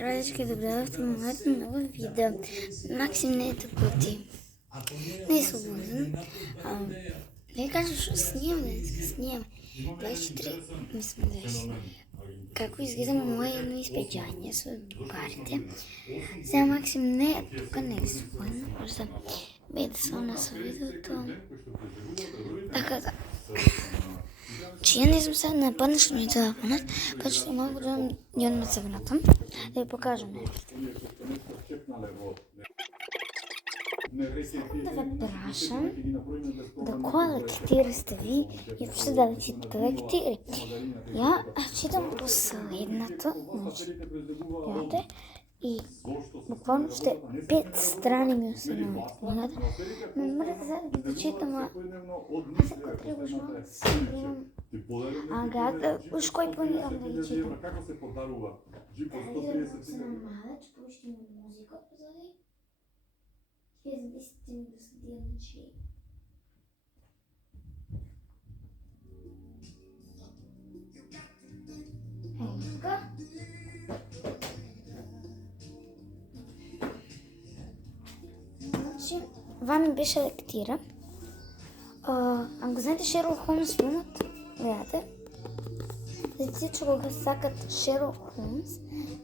Здравейки, добре дошли в моето ново видео. Максим не е тъпоти. Не е свободен. Не кажа, що снимаме днес. Снимаме. 24, мисля 20. Како изглежда мое едно изпечение с другарите. Сега Максим не е тук, не е свободен. Просто бейте са на видеото. Така да. Че я не съм сега нападнеш ми телефонът, така че малко да на цъгната. Да ви покажа нещо. Да ви прашам да кола лектири сте ви и въобще да летите лектири. Я читам последната, гледате, и буквално ще 5 страни ми останали от книгата. Не мърда сега да ги дочитам, аз ако трябва уж малко да се приемам. Гледате, уж кой планирам да ги читам. Да се намаля, че повече има музика позади. Вие зависите ми да следя на че. Така. Значи, това ми беше лектира. Ако знаете Шерлок Холмс филмът, гледате. Деците, че го сакат Шерлок Холмс,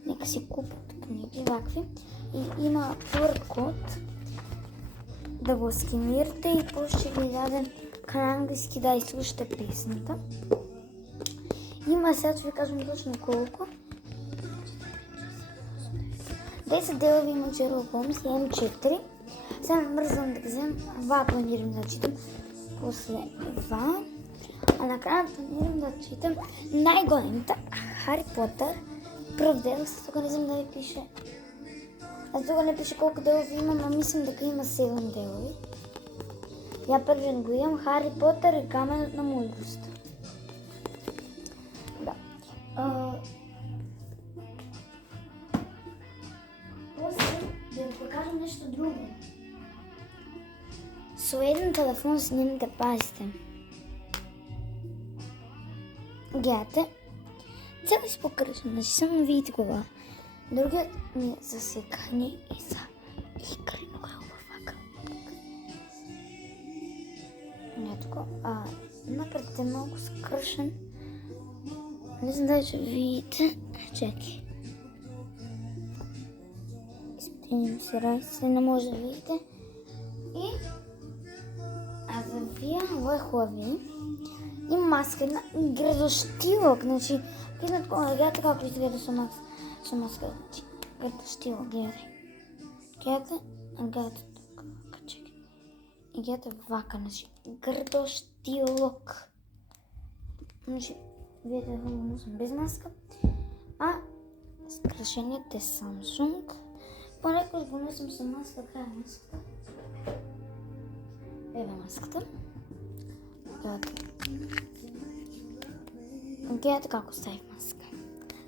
нека си купят книги, вакви. И има QR код да го сканирате и после ще ви даде на английски да изслушате песната. Има, сега ще ви кажем точно колко. 10 дела ви има Шерлок Холмс, я имам 4. Сега мързвам да вземем, това планирам да читам. После това. А накрая планирам да читам най-големата Хари Потър. Пръв дел, с тук не знам да ви пише. Аз тук не пише колко делови имам, а мислям дека има 7 делови. Я първен го имам, Хари Потър и каменът на мъдростта. Да. После да ви покажа нещо друго. С един телефон снимате пазите. Гледате. Цяло си покръжен, значи само видите кога. Другият ми е за секани и за игри. Много е хубав. Не тук. Напред е малко скръшен. Не знам дали ще видите. Чакай. Изпитанием си райси, не може да видите. И завия върхови. И маска, една градоштилък, значи, писнат кола, гледате как изгледа с маска, значи, градоштилък, гледай. Гледате тук, чекай. И гледате вака, значи, градоштилък. Значи, видите, хубаво съм без маска. Скрашеният е Samsung. Понекога го носим с маска, края маската. Ева маската. Гледате как оставих маска.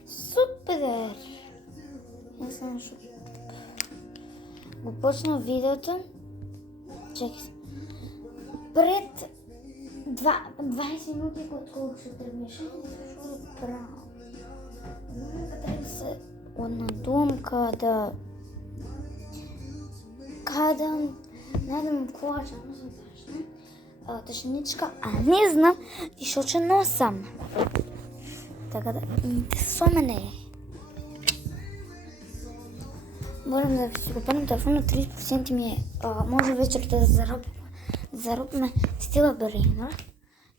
Супер! Аз съм шут. Го почна видеото. Чекай се. Пред 20 минути, колко ще тръгнеш. Защо да правя? Трябва да се однадумка да... Найдем колача, но съм страшна. Тъжничка, не знам, защото че носам. Така да интересува мене. Можем да си купим телефон на 30% ми е. Може вечерта да зарубме стила Берейна.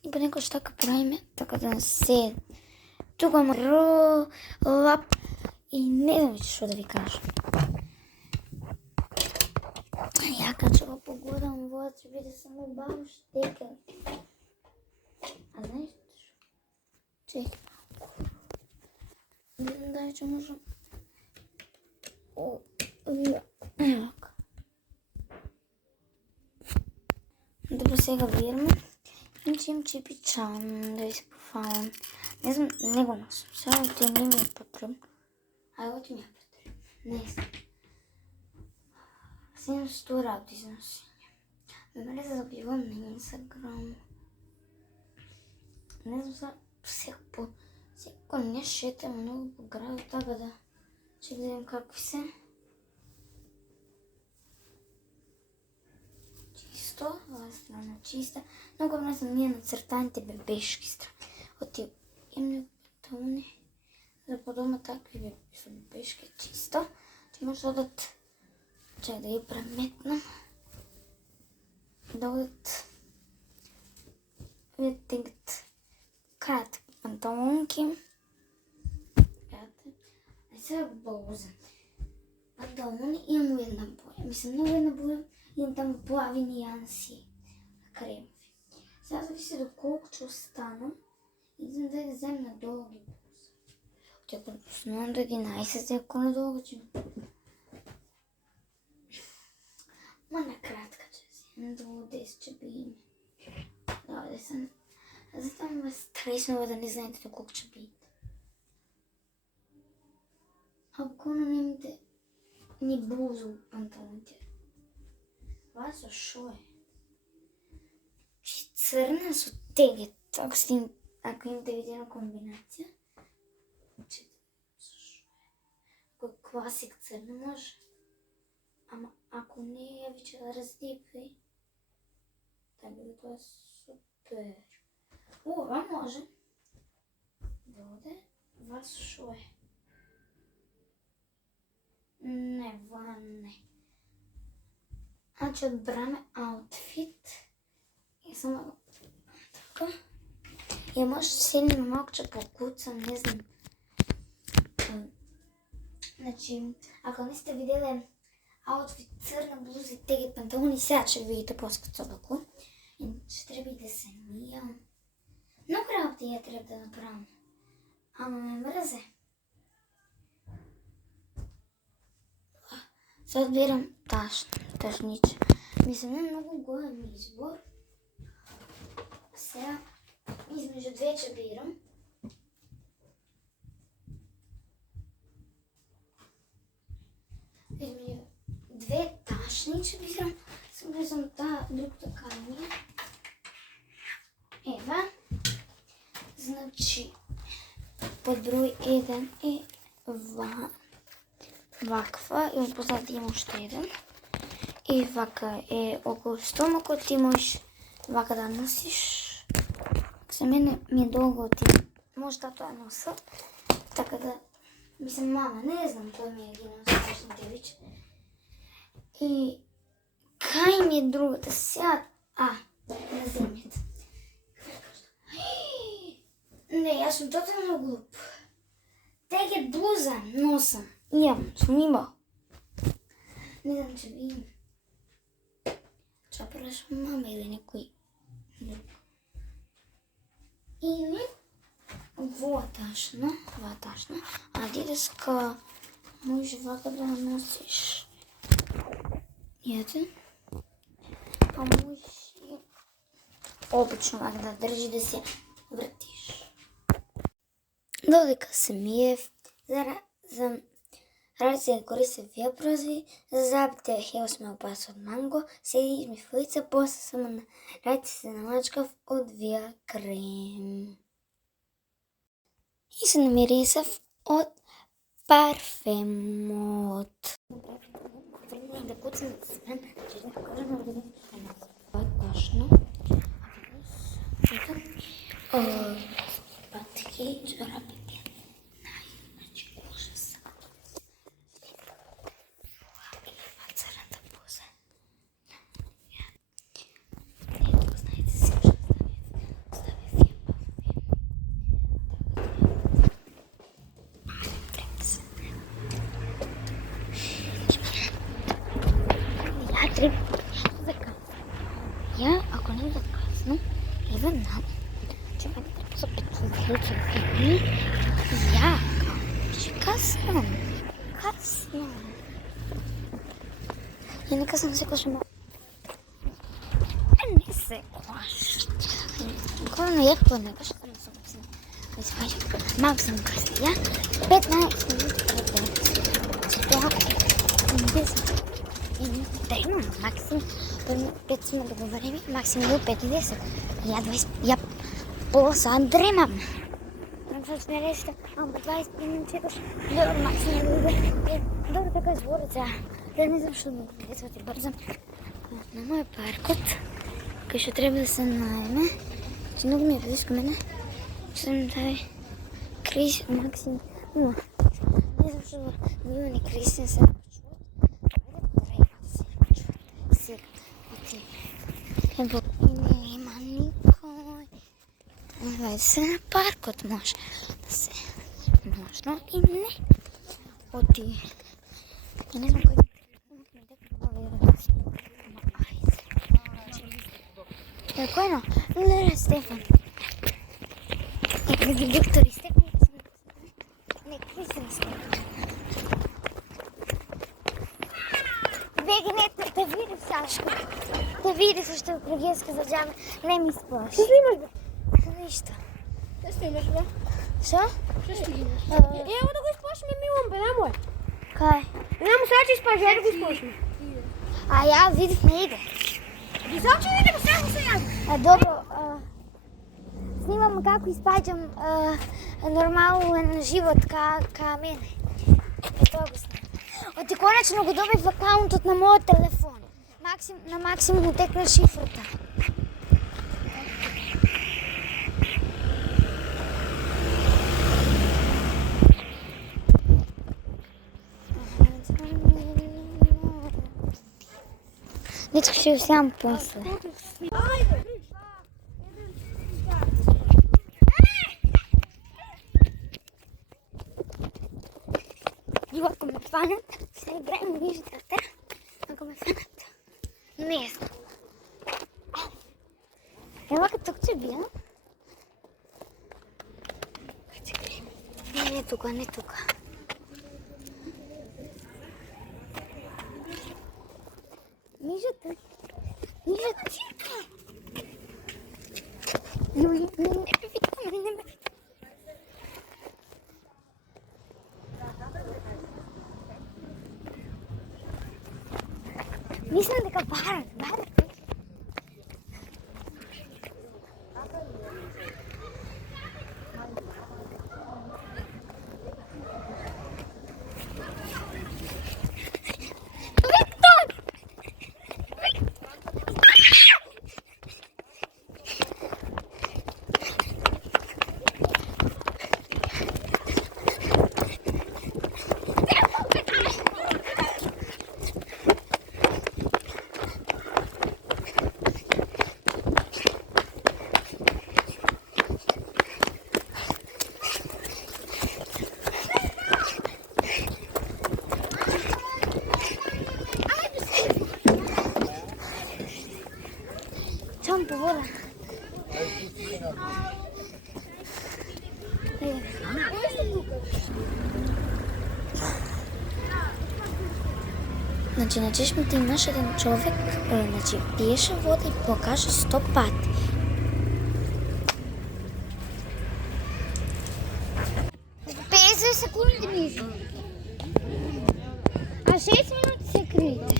И понекога ще така правим, така да се... Тук има лап и не знам що да ви кажа. Я качва погодам вода, че видя само баба щека. Знаеш що? Чекай малко. Дай, че можем... Добре, сега вираме. Иначе им чипи чан, да ви се пофалям. Не знам, не го носим. Сега ти не ми е потребно. От ми е потребно. Не знам. Аз имам 100 работи за носене. Ме да забивам на Инстаграм. Не знам сега, всеко нещо ще е много по града, така да Ще видим какви са. Чисто, това страна чиста. Много вместо ние на църтаните бебешки страни. Имаме панталони за по-дома такви са бебешки чисто. Че може да дадат, че да ги преметнам. Да дадат, видите, кратки панталонки. Не са бълза. Панталони имам една боя. Мисля, много една боя. Имам там плави нианси. Кремови. Сега зависи доколко ще остана. Идем да вземем на дълги блуза. Ако основно до 11, ако на дълго че... Ма накратка, че вземем до 10, че би име. Да съм. Затова ме стреснува да не знаете доколко ще би. Ако не имате ни блузо панталоните. Това защо е? Ще църна с оттегът. Ако имате видена комбинация. Защо е? Ако е класик църна може. Ама ако не я вече да раздипи. Да би това супер. Това може. Доде. Това защо е? Не, не. Значи отбраме аутфит. И само така. И може силно малко, че покуцам, не знам. Значи, ако не сте видели аутфит, църна блуза и теги панталони, сега ще видите по-скъцобако. И ще трябва да се мия. Много работи я трябва да направим. Ама ме мръзе. Сега отбирам тъжниче. Мисля, не много голям избор. Сега измежду две че бирам. Измежду две ташни че бирам. Съм другата кайния. Ева. Значи, подброй един е ваква и отпозад има още един. И вака е около стомако, ти можеш вака да носиш. За мен ми е дълго от тим. Може да това носа. Така да... Мисля, мама, не знам кой ми е ги носи, точно вич. И... Кай ми е другата сега? На земята. Не, аз съм тотално глуп. Теги блуза носа. Съм имал. Не знам, че би има. Това просто мама или някой друг. Или ваташна. Адидаска може вака да носиш. Ето. А може обично вака да държи да се въртиш. Додека се мие за рација користи виопрози, за забите хел сме опас од манго, седи изми флица, после само на раци се намачкав од вия крем. И се намирисав од парфемот. Да куцам да се мен, че да кажа да видим това е точно. Патки, чорапите. Я, ако не да късно, идвам на че ме трябва за 5 дни. Я, ще късно. Я не късно се клаша. Не се клаша. Кога не я хвана, къща не съм късна. Не се клаша. Малко съм късна. Я 15 минути преди. Максимум 5 сме договорени, максимум до 5 и 10. Я 20, я полоса дремам. Sad ću mi reći, amo 20 minut čekaš, dobro, Maksim, dobro, така je zvorica, да не знам, що ми децата ти бързам. На моя паркот, къде ще трябва да се наеме, че много ми е близко мене, че съм дай Крис, Максим, но не знам, що мило ни Крисин се почуват, трябва да се почуват. Сега, оти, ебо, и няма никой. Давай се на паркот, може да се, можно и не. Оти. Я не знам кой е. Кой но? Лера, Стефан. Някакви диктори. Стефан. Някакви съм Стефан. Бегнете, да види Сашко. Да види също в Кръгенска държава. Не ми сплаши. Що снимаш, бе? Нищо. Що снимаш, бе? Що? Що снимаш? Evo da go ispošljamo Milom, bе, nemoj. Кай? Nemo sad će ispaš, ja da go ispošljamo. А я видих не иде. I sad će vidimo, samo se javi. Добро, снимам како испаѓам нормален живот ка мене. И тоа го снимам. Оти конечно го добив акаунтот на мојот телефон. На Максим му текна шифрата. Нечко ще го снямам после. Ajde. И ако ме хванат, ще играем виждате. Ако ме хванат, не знам. Ела като тук че бия. Не тука, не тука. Мижата. Мижата. Юли, не ме викаме, не ме. Мислам дека барат. Чом по вода. Значи на чешмата имаш един човек, пиеше вода и плакаше 100 пати. Секунди мисля. А 6 минути се криете.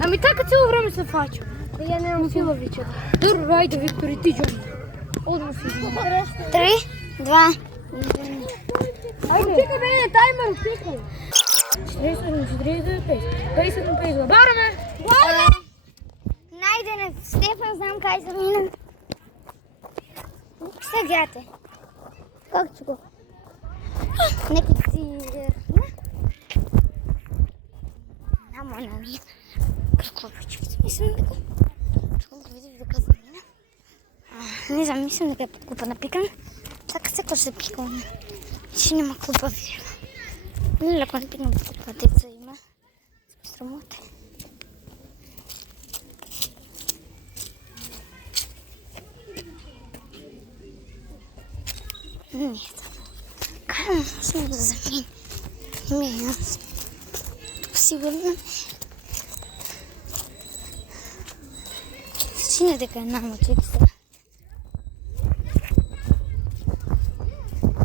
Ами така цяло време се фача. Я нямам сила вечер. Добре, айде, Виктори, ти джон. Одма си. 3, 2, Айде. Тикай, бе, таймер, тикай. 47, 49, 57, 52. Бараме! Найдене, Стефан, знам кай са мина. Сегате. Как че го? Нека си верна. Ама на мина. Какво вече мислям да го... Чакам да видим до къде мина. Не знам, мислям дека е под клупа напикан. Така секој се пикам. Че нема клупа видим. Не леко не пикам под клупа, деца има. Срамота. Нет. Карам съм да замени. Не, аз тук сигурно Сина дека е намочек сега.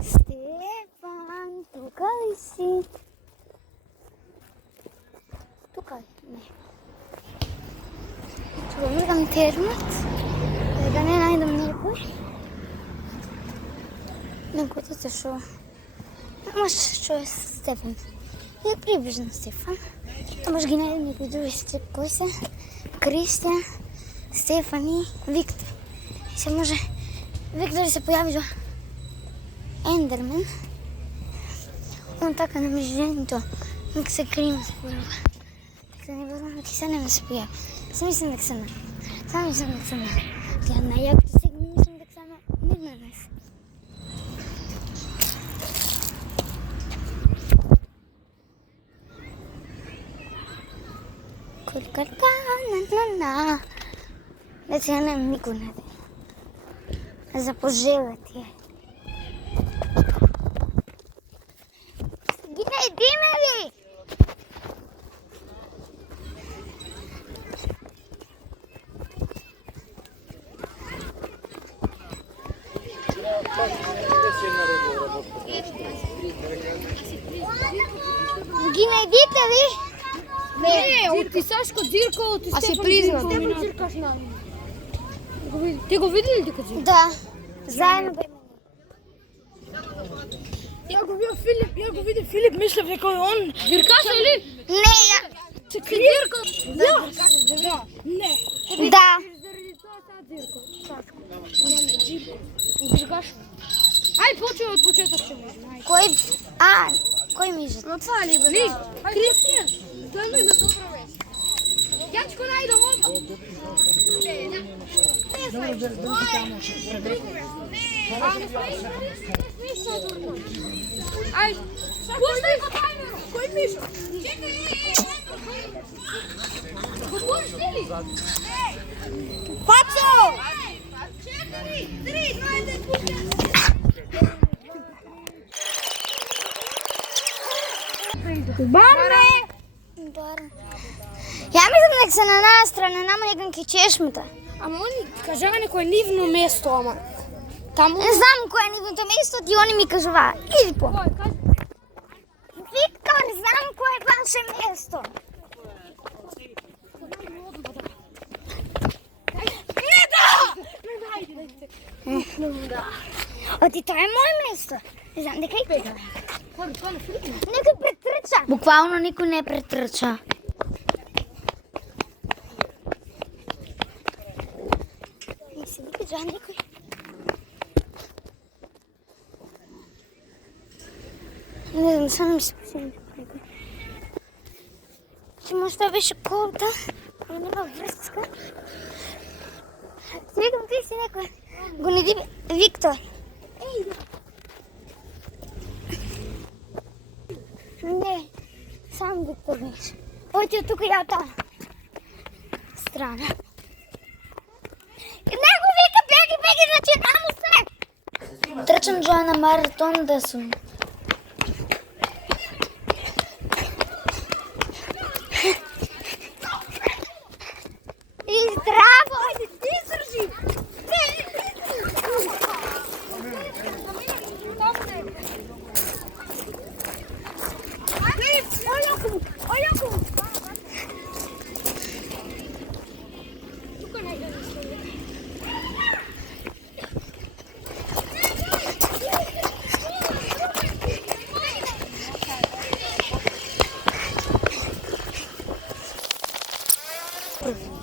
Стефан, тука ли си? Тука ориентират. Да не найдам никой. Неготите шо. Ама шо е Стефан. И е приближен Стефан. Ама ще ги найдем някои други сестри. Кой са? Кристиан, Стефани, Виктор. И се може Виктор се появи до Ендермен. Он така на междунието. Нека се крием спорва. Така не бъдам, нека се не ме се появи. Сам мислям дека се на. Сам мислям дека се на. Тя най-якото сега мислям дека се на. Не на днес. Куркарка, на. Да сега не никой не дай. Запожела ти е. Гина, иди ме ли? Гина, идите ли? Не, от Исашко Дзирко, от Стефан се призна. Стефан Дзиркаш на. Ти го видели ли като? Да. Заедно бе. Я го видя Филип, мисля дека е он. Дзиркаша или? Не, я. Че Дзирко? Да. Не. Да. Заради това са Дзирко. Сашко. Не, Дзирко. Дзиркаш. Ай, почва от почетък ще можем. Кой? Кой мижат? Това ли бе? Виж, Кристиан. Той ми е на добро вест. Дядько найдам оба. Ай, пустай го таймеру. Кой Миша? Го пусти ли? Пацо! 4, 3, 2, 1, пусти. Барме! Добре. Я мислям дека се на една страна, нама некам ке чешмата. Ама они кажа некој нивно место, ама. Таму Не знам кое е нивното место, ти они ми кажува. Иди по. Виктор, знам кое е ваше место. Оти тоа е моје место. Не знам дека и пега. Некој претрча. Буквално никој не претрча. Не се вика за некој. Не знам, само ми се посилим некој. Че може това беше колата, но нема връзка. Си викам, ти си некој. Го нади Виктор. Ей, не, сам Виктор беше. Оти от тук и от там. Страна. И него вика, беги, значи там се. Тръчам Джоя на маратон да съм. И здраво! Айде, ти сържи!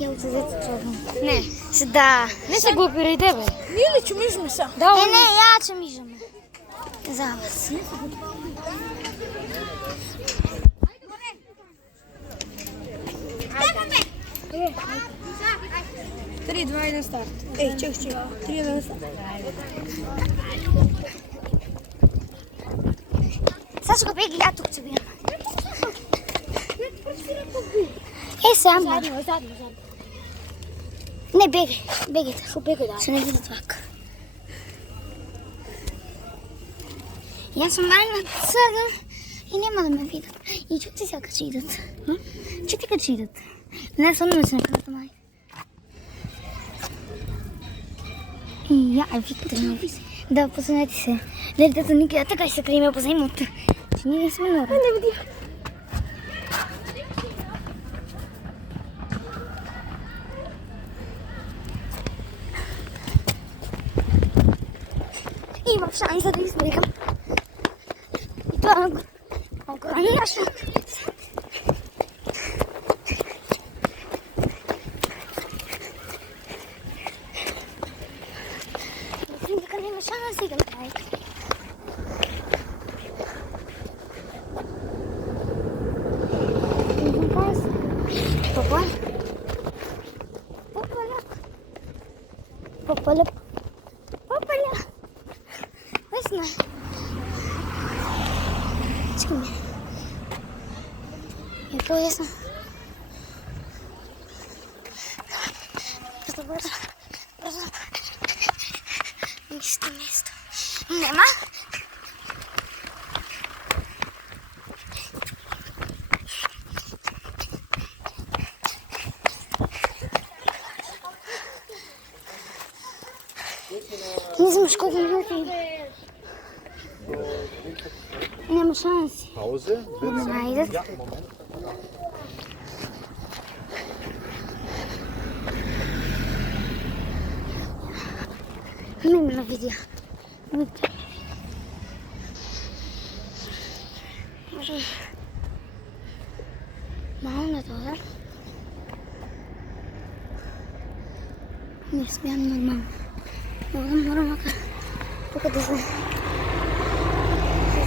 Я отидете трудно. Не. Да. Не се го оперите, бе. Ние ли чумижме са? Да, Не, я че мижам. За вас. 3, 2, 1 старт. Ей, чек. 3, 2, 1 старт. Сашко, беги, я тук тебе. Сега. Задно. Не, бегай. Шо бегай, да. Ще не видят вак. И аз съм най-надсъдна и няма да ме видят. И чути сега, че идат. Чути като че идат. Не, съм не се накарата май. И я, Виктор ме види. Да, познайте се. Дедето никъде така ще се криме по займото. Че ние не сме народ. Не видя. нямам шанса да измерям. И това е огромна шанса. Мислим, дека няма шанса да го направи. Попаля. Весна. Чекай ме. Е по-ясно. Бързо. Место. Нема. Не знаеш колко минути. Няма шанси. Pause. Bitte. Айде. Ja, Moment. Не ме видя. Може малко надолу. Не смям нормално. Мора макар. Тук да се...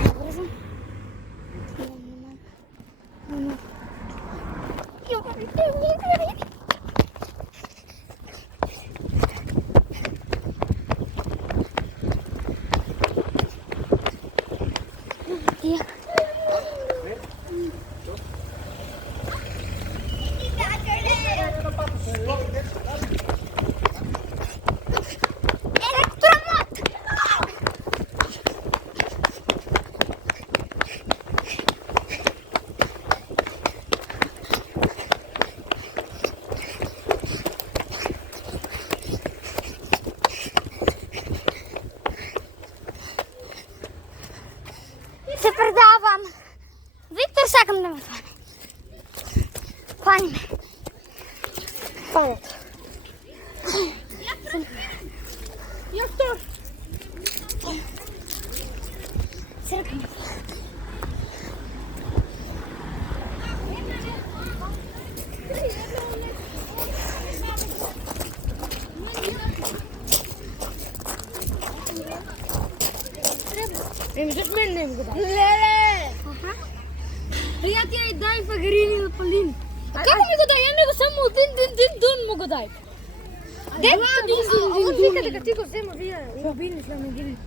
Забързам. Се предавам. Виктор, сакам да ме хване. Хвани ме. Хванят. Я втор. Църкам. Защо мен не го дай? Леле! Приятели, дай фагарини на палин. А как ми го дай? Я не го само дин му го дай. Он вика дека ти го взема вие. Убили сме ме гили.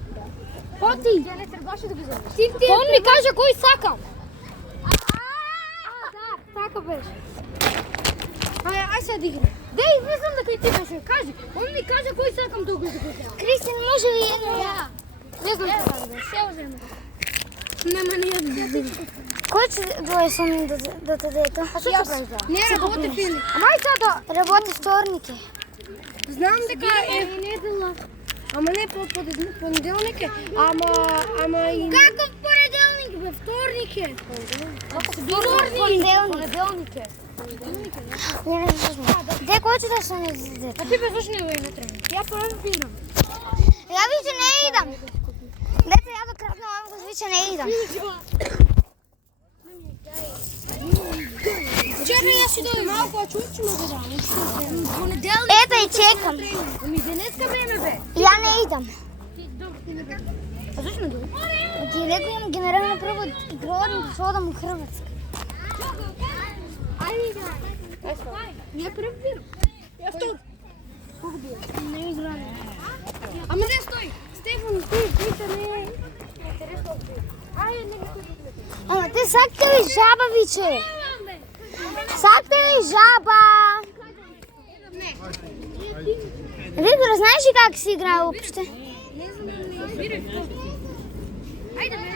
Поти! Тя не трябваше да го вземеш. Он ми каже кой сакам. Да, така беше. Ай сега дигни. Дей, виждам дека и ти беше. Кажи. Он ми каже кой сакам толкова да го взема. Кристин, може ли едно? Не знам какво да се взема. Нема не я. Кой ще двое суми да даде ето? А що правиш? Не работи филм. Ама и сега Работи вторник е. знам дека е недела. Ама не понеделник е. Ама и... Какъв понеделник бе? Вторник е. Понеделник е. Не слушам. Де, кой ще да се не даде? А ти бе защо не го и не трябва? Я правим филм. Я виче не идам. Дете, я до красна ламка, виче не идам. Вчера я си дойде малко, а чух, че ме да дам. Понеделник. Ето и чекам. Ами денеска време бе. Я не идам. А защо не дойде? Директно имам генерална права и говорим защо да му Хрватска. Я пребирам. Я втор. Колко бил? Не играли. Ама не стой! Стефан, ти не е интересно. Айде, не го Ама те сакте ли жаба, виче? Сакте ли жаба? Виктор, знаеш ли как се играе въобще? Не знам, бирай втор. Айде, бе.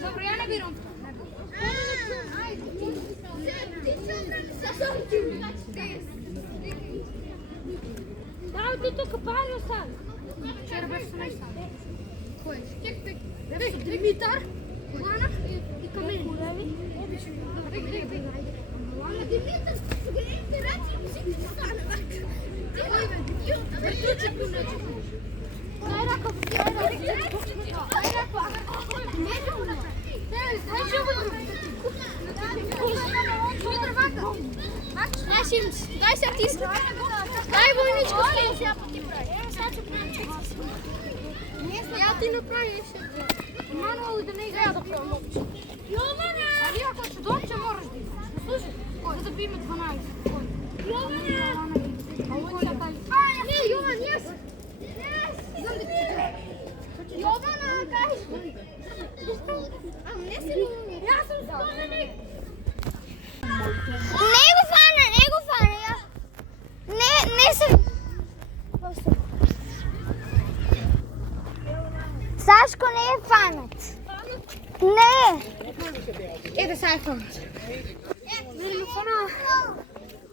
Добре, я не бирам. Да, ти тук пари остана. Вчера беше с нещо. Кой? Димитър, Лана и Камен. Обичам. Лана, Димитър, Димитър, ти си стана. Ти, бе, въртучек ми начи. Симс, дай сега ти. Дай войничко с сега ти прави. Я ти направи ще. Мануал да не играя да пивам обича. Йована! Али ако ще добче можеш да играш. Слушай, за да биме 12. Йована! Не, Йован, yes! Знам да ти кажа. Йована, кажеш! Не си ли? Аз съм стоненик! Не го фана, я. Не съм. Сашко не е фанат. Не. Ето сега е фанат. Нали ме фана?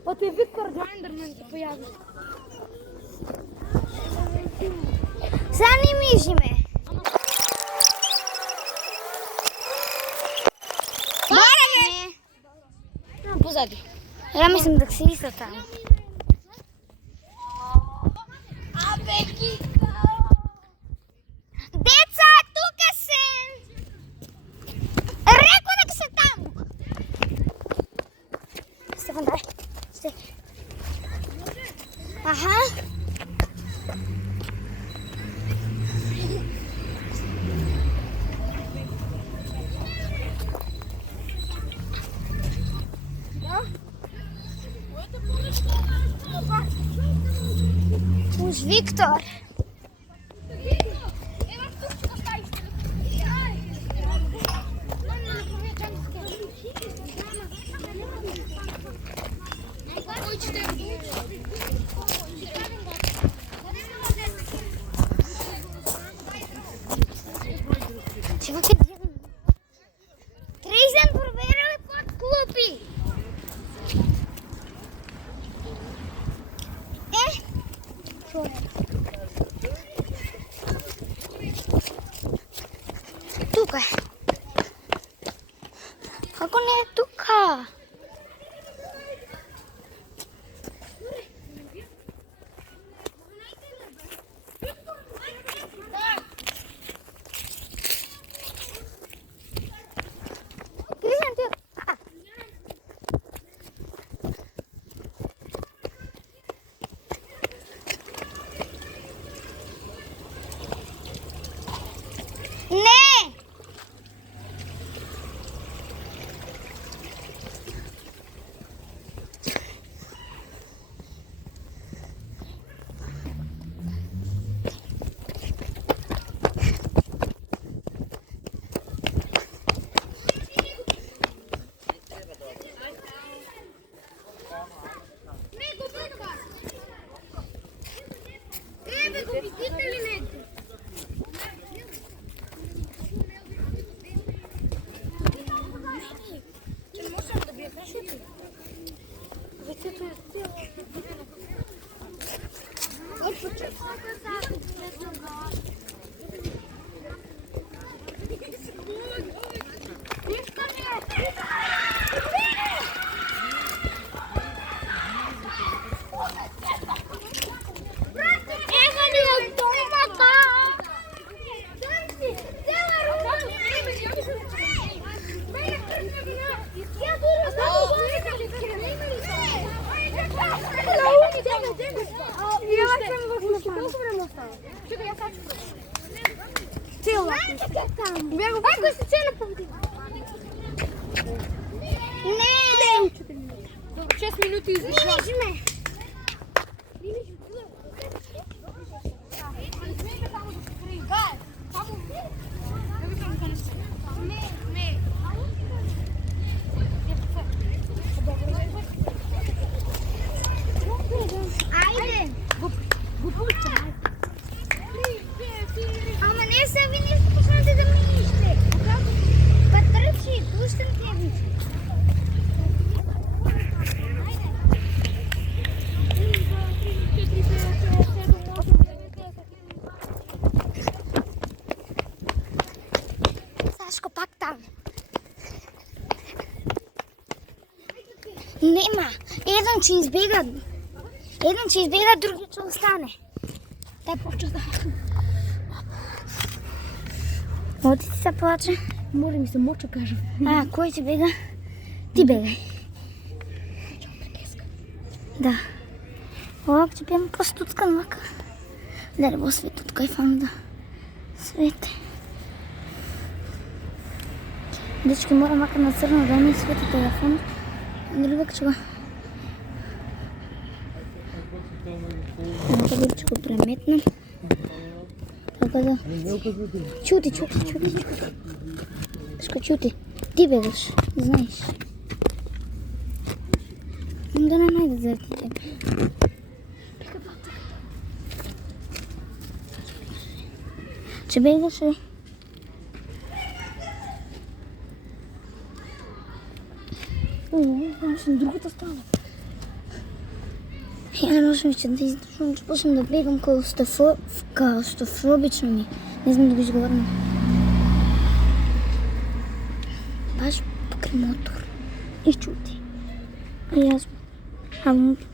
От е Виктор Джайндърман се появи. Сега не мижиме. Бараме. Позади. Я мислим да си са там. Деца, тука съм! Рекла да са там! Стефан, дай. Аха. Уж Виктор. Чего ты делаешь? Тризен проверил под клупи. Что? Тука. Как он не тука? Тризен ты. Не! Ако се цена поведи. Не! 6 минути излиза. Мижме. Айде. Ама не са ви не почнете да мислите. Патръчи, пущам те ви. Сашко, пак там. Нема. Един ще избега. Един ще избега, другият ще остане. Дай почва. Моти ти се плаче? Може ми се моча, кажа. Кой ти бега? Ти бегай. Да. Ovak će pijemo postuckan vaka. Derbo svet od kajfam da svete. Dečki, moram makar na crno da mi sveti telefon. Drugak ću ga... Tako ću ga premetnem. Tako da... Čuti. Ško čuti. Ti begaš, znaš. Da ne najde zrati tebe. Če begaš li? Znam sam другата стана. Я не можем вече да издържам, че почвам да бегам клаустрофобично ми. Не знам да го изговорим. Баш покрай мотор. И чути. И аз момче.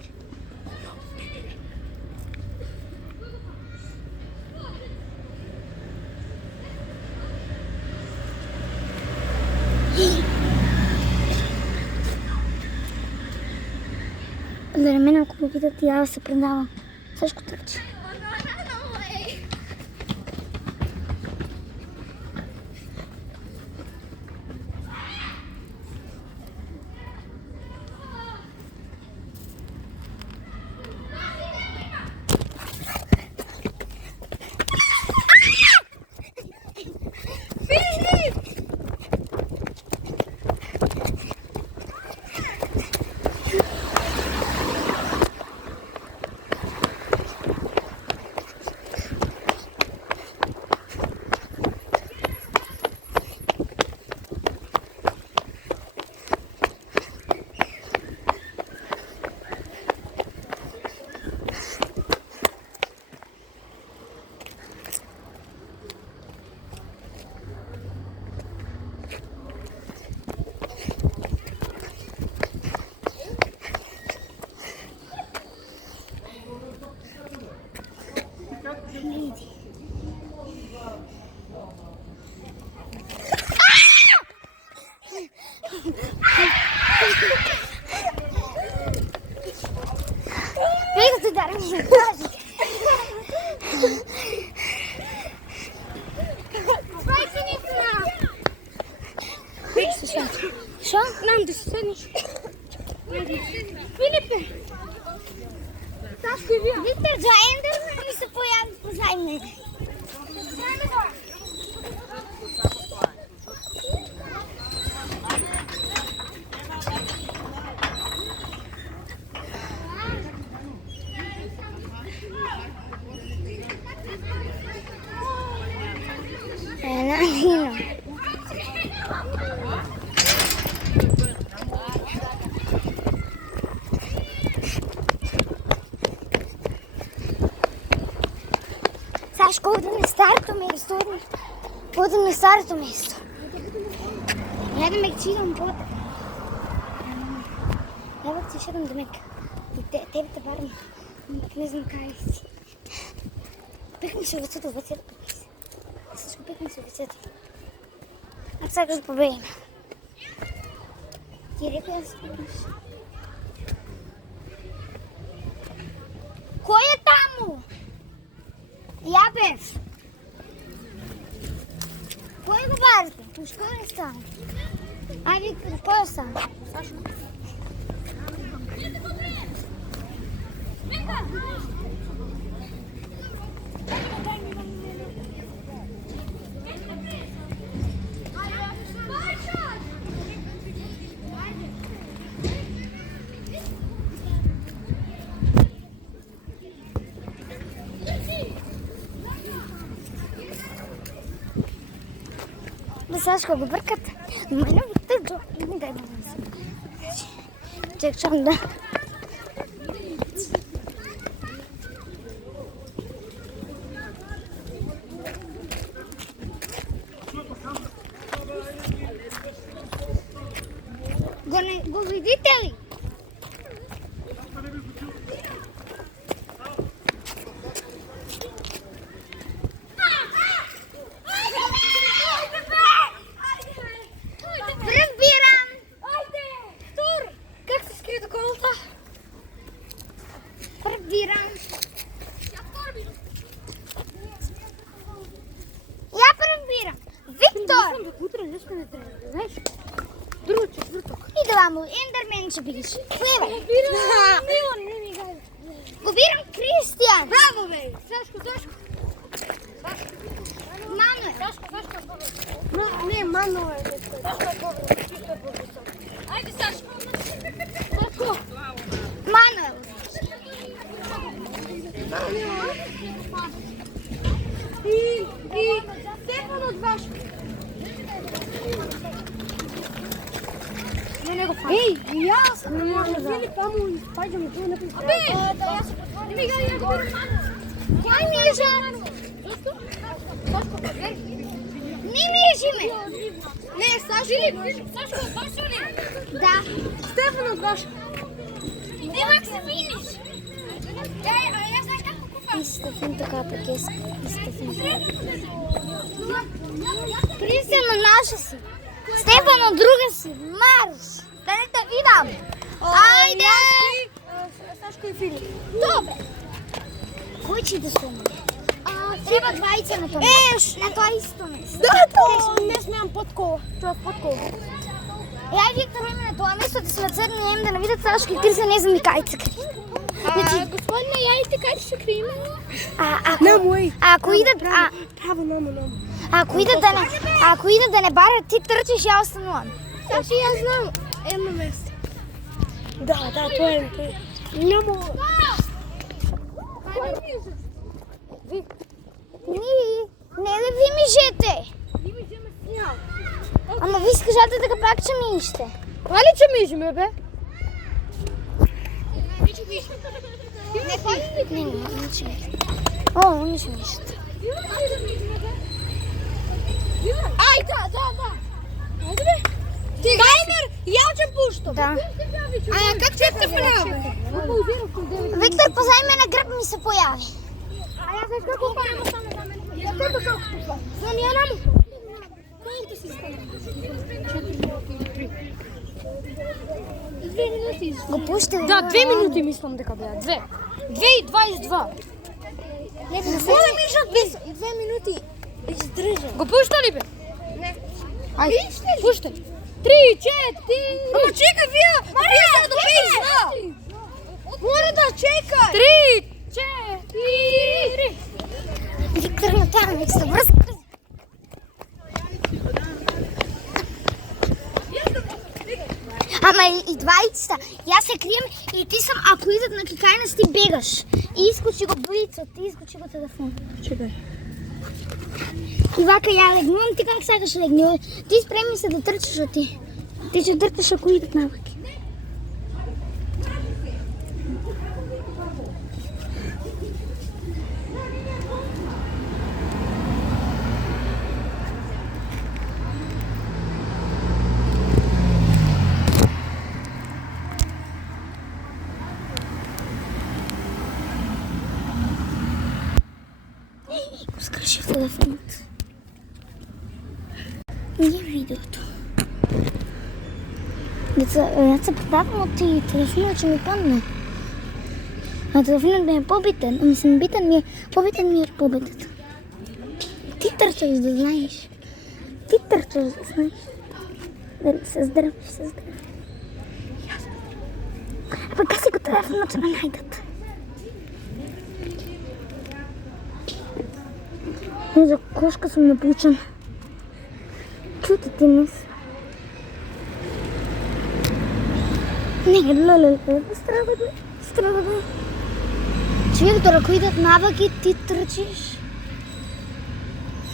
Заради мен, ако ме питат, я да се предавам. Също тръча. Вие да ударим на тази. Вие се шат. Шо? Нам да се седнеш. Филипе! Ташко и вие. Виктор Джайендър ми се появи позай мене. Nino. Сашко, отидем на старото место. Отидем на старото место. Я да ме читам по... Я да ти шедам да ме... Тебе те барам. Не знам как си. Пихме се въцето, въцето. Всичко пихме се въцето. А сега да победим. Ти река да спомниш. Кой е таму? Я бев. Кой го барите? Пушка ли стана? Ави, кой е стана? Сашко. Сашко го бъркат. Но не Виктор не дай да не се. Чакам да. Го видите ли? Вирам. Я първирам. Виктор! Утре нещо не трябва, знаеш? Друго, четвъртък. И да му, Ендермен ще бидеш. Пливай. Не ми гай. Го вирам Кристиан. Браво, бе! Сашко. Мануел. Не, Мануел. Айде, Сашко. Мануел. И Стефан от Вашко. Ей, и аз. Филип, амо, изпайдаме това написано. Абе! Не ми гай, я го Кой ми е жена? Не ми е жиме. Не, Сашко. Сашко от Вашко ли? Да. Стефан от Вашко. Не мак се финиш. Я знаеш как покупам. И Стефан така пекеска. И Стефан. Кристиан на наша си. Стефан от друга си. Марш. Да не те видам. Айде. Сашко и Филип. Добре. Кой че да сме? Трябва двайца на това. На това исто место. Да, не смеям под кола. Това е под кола. Ай, Виктор, име на това место да се седнем да не видят Сашко и Кристиан не замикайте. Господине, я и така ще се крием. Ако идат, Право, мамо. ако идат да не барят, ти търчиш, я останувам. Саши, аз знам едно место. Да, това е. Няма. Не ли ви мижете? Ама ви скажете така пак, че мижете. Това ли, че мижеме, бе? Не, ниче мижете. О, ниче мижете. Ай, да. Айде, бе. Таймер, я че пущам. Да. Как ще се прави? Виктор, позай ме на гръб ми се появи. Аз знаеш какво правим? Я те до колко това. Знам я намо. Колко си стане? 2 минути. Го пуща. Да, 2 минути мислам дека беа. 2:22. Не Моля ми жат 2 минути. Издржам. Го пушта ли бе? Не. Ајде, пушта. 3, 4. Ама чекай, вие са до 52. Мора да чека. 3, 4. Виктор на тази место връзка. Ама и двайцата. Я се крием и ти съм, ако идат на кикайна, ти бегаш. И изкочи го блица, ти изкочи го телефон. Чекай. И вака, я легнувам, ти как сакаш легни. Ти спреми се да тръчаш от ти. Ти ще тръчаш, ако идат навъки. Скръши в телефонът. Не е видеото. Аз се предавам от телефона, че ми падне. А телефонът ми е по-битен. Ами съм битен ми е. По-битен ми е по-битът. Ти търчаш да знаеш. Ти търчаш да знаеш. Дали се здрави, Абе, гаси го телефона, че ме найдат. За кошка съм напучен. Чуте ти нас. Не, леле, страда бе. Човек, ако идат навъки, ти тръчиш.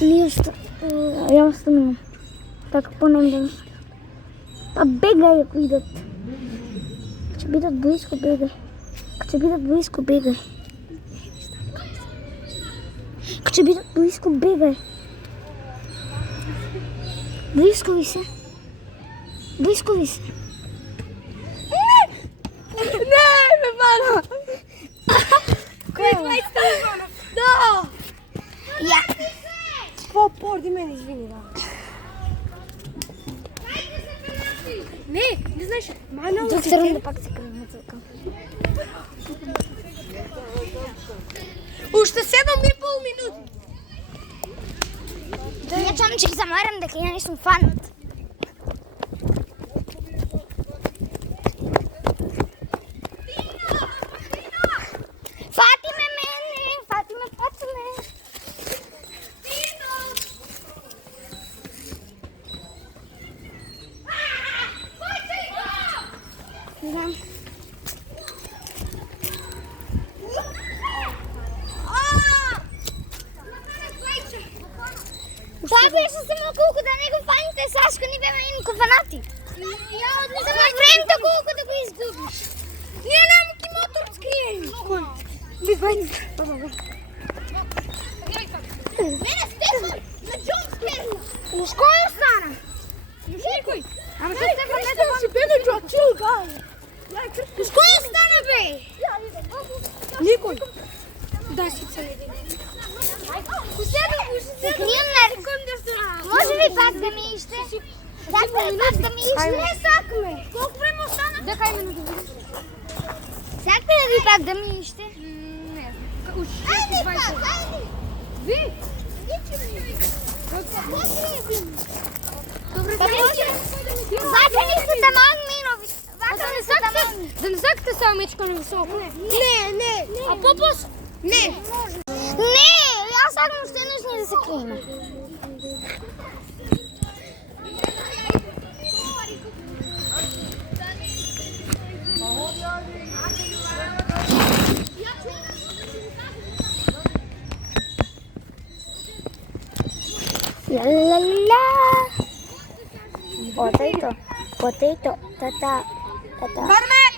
Ние я останувам. Така по-нем да нищо. Па бегай, ако идат. Ако че бидат близко, бегай. Ако че бидат близко, бегай. Ако че бидат близко, бегай. Близко ви се. Не, ме пада. Кой е 20 телефона? Да. Я. Порди мен, извини, да. Не знаеш, мана Друг се ръмда пак се кръвна целка. Уште 7,5 минути. Ja čom, če jih zamoram, da ja nisem fant. Fatime mene, Fatime. Ja. Това беше само колко да не го фаните, Сашко, ни бяме един фанати. Само времето колко да го изгубиш. Ние няма ки мотор скрием. Бивай. Мене Стефан на Джон скрием. Уж кой остана? Никой. Ама ще Стефан не да си бе на Джон, гай. Уж кой остана, бе? Никой. Дай си цели. Може ли пак да ми ище? Сакаме ли пак да ми ище? Не сакаме. Колко време остана? Декай минути. Сакаме ли пак да ми ище? Не. Айде пак, айде. Ви? Вака ни се таман минови. Вака ни се таман. Да не сакате само мечка на високо? Не. А по-пос? Не. Не, аз сакам ще нужни да се крием. Ла-ла-ла. Potato, tata. Бармен!